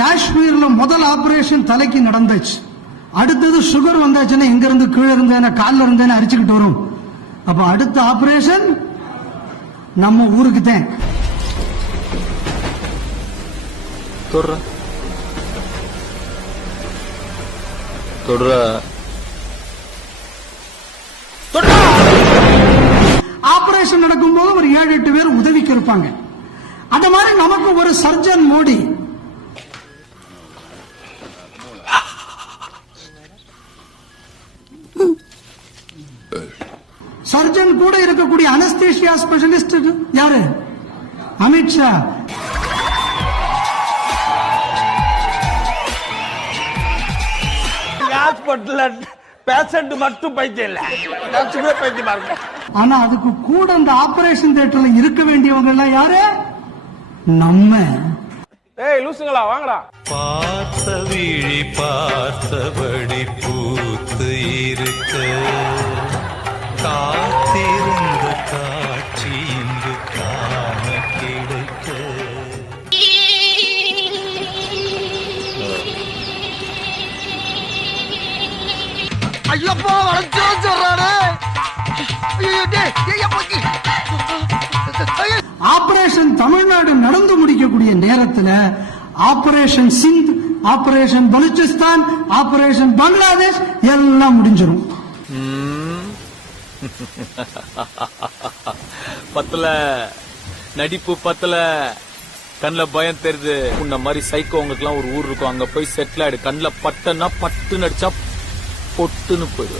காஷ்மீர்ல முதல் ஆபரேஷன் தலைக்கு நடந்துச்சு. அடுத்தது சுகர் வந்தாச்சுன்னா எங்க இருந்து கீழே இருந்தேன்னா காலில் இருந்தேன்னு அரிச்சுக்கிட்டு வரும். அப்ப அடுத்த ஆபரேஷன் நம்ம ஊருக்கு தான். ஆபரேஷன் நடக்கும் போது ஒரு 7-8 பேர் உதவிக்கு இருப்பாங்க. அந்த மாதிரி நமக்கு ஒரு சர்ஜன் மோடி, சர்ஜன் கூட இருக்கக்கூடிய அனஸ்தேஷியா ஸ்பெஷலிஸ்ட் யாரு? அமித்ஷா. ஹாஸ்பிட்டல் பேஷண்ட் மட்டும் பைத்தியம் இல்ல, பைத்தியமா இருக்கும். ஆனா அதுக்கு கூட அந்த ஆபரேஷன் தியேட்டர்ல இருக்க வேண்டியவங்க எல்லாம் யாரு? நம்ம. ஏய் லூசுங்களா வாங்கடா. பார்த்த விழி பார்த்தபடி பூத்து இருக்க, காத்திருந்த காட்சி இங்கு காண கிடைக்க. ஐயப்பா வளர்ச்சி சொல்றானே. ஆபரேஷன் தமிழ்நாடு நடந்து முடிக்கக்கூடிய நேரத்தில் operation Sindh, operation Baluchistan, operation Bangladesh எல்லாம் முடிஞ்சிடும். பத்தல நடிப்பு, பத்தல கண்ணுல பயம் தெரியுது. உன்ன மாதிரி சைக்கோங்களுக்கு எல்லாம் ஒரு ஊர் இருக்கும், அங்க போய் செட்டில் ஆயிடு. கண்ணுல பட்டன்னா பட்டு நடிச்சா பொட்டுன்னு போயிடுவேன்.